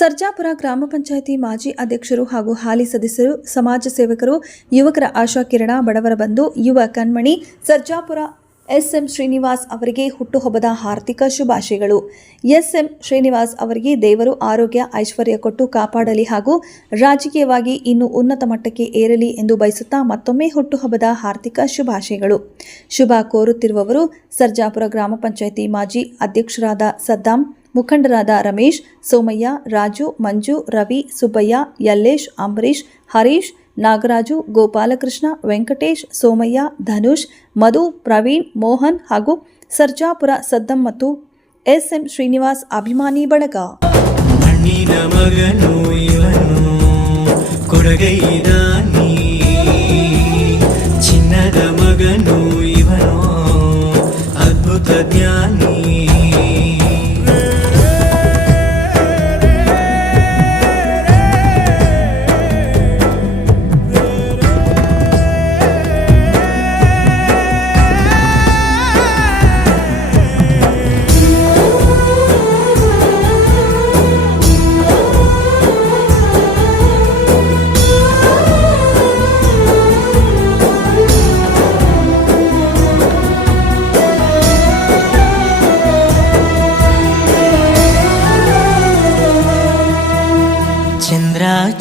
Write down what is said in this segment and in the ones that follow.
ಸರ್ಜಾಪುರ ಗ್ರಾಮ ಪಂಚಾಯಿತಿ ಮಾಜಿ ಅಧ್ಯಕ್ಷರು ಹಾಗೂ ಹಾಲಿ ಸದಸ್ಯರು, ಸಮಾಜ ಸೇವಕರು, ಯುವಕರ ಆಶಾಕಿರಣ ಬಡವರ ಬಂಧು, ಯುವ ಕಣ್ಮಣಿ, ಸರ್ಜಾಪುರ ಎಸ್ಎಂ ಶ್ರೀನಿವಾಸ್ ಅವರಿಗೆ ಹುಟ್ಟುಹಬ್ಬದ ಹಾರ್ದಿಕ ಶುಭಾಶಯಗಳು. ಎಸ್ಎಂ ಶ್ರೀನಿವಾಸ್ ಅವರಿಗೆ ದೇವರು ಆರೋಗ್ಯ, ಐಶ್ವರ್ಯ ಕೊಟ್ಟು ಕಾಪಾಡಲಿ ಹಾಗೂ ರಾಜಕೀಯವಾಗಿ ಇನ್ನೂ ಉನ್ನತ ಮಟ್ಟಕ್ಕೆ ಏರಲಿ ಎಂದು ಬಯಸುತ್ತಾ ಮತ್ತೊಮ್ಮೆ ಹುಟ್ಟುಹಬ್ಬದ ಹಾರ್ದಿಕ ಶುಭಾಶಯಗಳು. ಶುಭ ಕೋರುತ್ತಿರುವವರು ಸರ್ಜಾಪುರ ಗ್ರಾಮ ಪಂಚಾಯಿತಿ ಮಾಜಿ ಅಧ್ಯಕ್ಷರಾದ ಸದ್ದಾಂ, ಮುಖಂಡರಾದ ರಮೇಶ್, ಸೋಮಯ್ಯ, ರಾಜು, ಮಂಜು, ರವಿ, ಸುಬ್ಬಯ್ಯ, ಯಲ್ಲೇಶ್, ಅಂಬರೀಶ್, ಹರೀಶ್ ನಾಗರಾಜು, ಗೋಪಾಲಕೃಷ್ಣ, ವೆಂಕಟೇಶ್, ಸೋಮಯ್ಯ, ಧನುಷ್, ಮಧು, ಪ್ರವೀಣ್, ಮೋಹನ್ ಹಾಗೂ ಸರ್ಜಾಪುರ ಸದ್ದಂ ಮತ್ತು ಎಸ್ಎಂ ಶ್ರೀನಿವಾಸ್ ಅಭಿಮಾನಿ ಬಳಗ. ಕೊಡಗೈದಾನ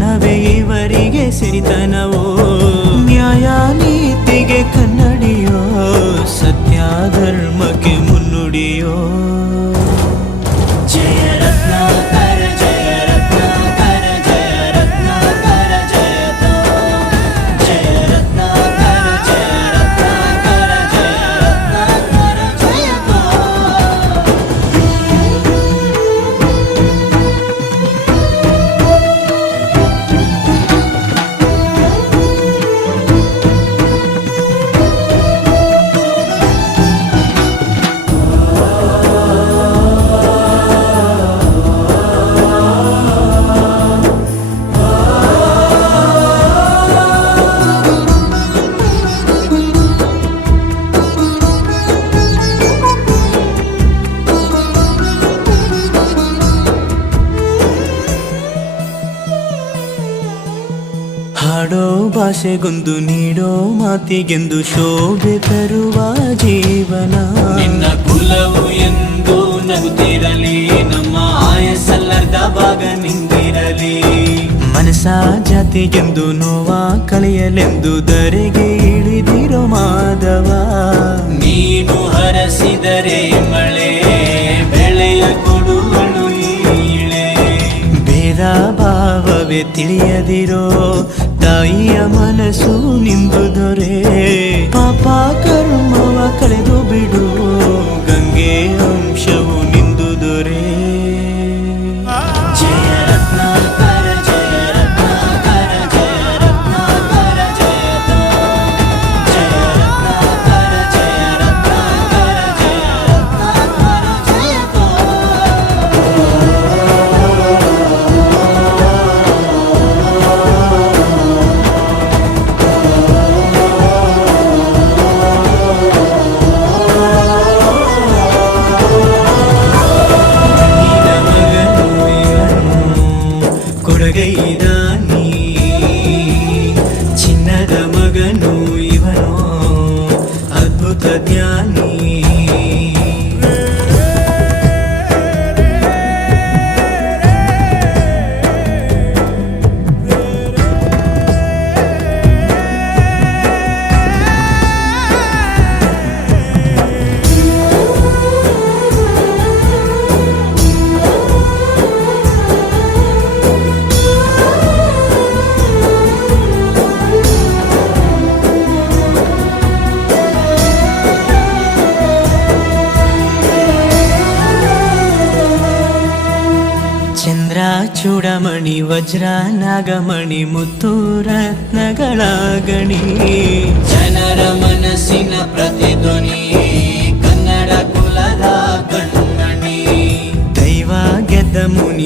ದಾನವೇ ಇವರಿಗೆ ಸಿರಿತನವೋ? ಭಾಷೆಗೊಂದು ನೀಡೋ ಮಾತಿಗೆಂದು ಶೋಭೆ ತರುವ ಜೀವನ. ನಿನ್ನ ಕುಲವು ಎಂದು ನಗುತ್ತಿರಲಿ ನಮ್ಮ ಆಯಸ್ಸಲ್ಲದ ಭಾಗ ನಿಂದಿರಲಿ ಮನಸ ಜಾತಿಗೆಂದು ನೋವ ಕಳೆಯಲೆಂದು ದರೆಗೆ ಇಳಿದಿರೋ ಮಾಧವ. ನೀನು ಹರಸಿದರೆ ಮಳೆ ಭಾವವೇ ತಿಳಿಯದಿರೋ ತಾಯಿಯ ಮನಸ್ಸು ನಿಂದು ಕೊಡಗೈದಾನಿ ಚಿನ್ನದ ಮಗನು ಇವನು ಅದ್ಭುತ ಜ್ಞಾನಿ ಮಣಿ ವಜ್ರ ನಾಗಮಣಿ ಮುತ್ತು ರತ್ನಗಳ ಗಣಿ ಜನರ ಮನಸ್ಸಿನ ಪ್ರತಿಧ್ವನಿ ಕನ್ನಡ ಕುಲದ ಕಣ್ಣಣಿ. ದೈವ ಗೆದ್ದ ಮುನಿ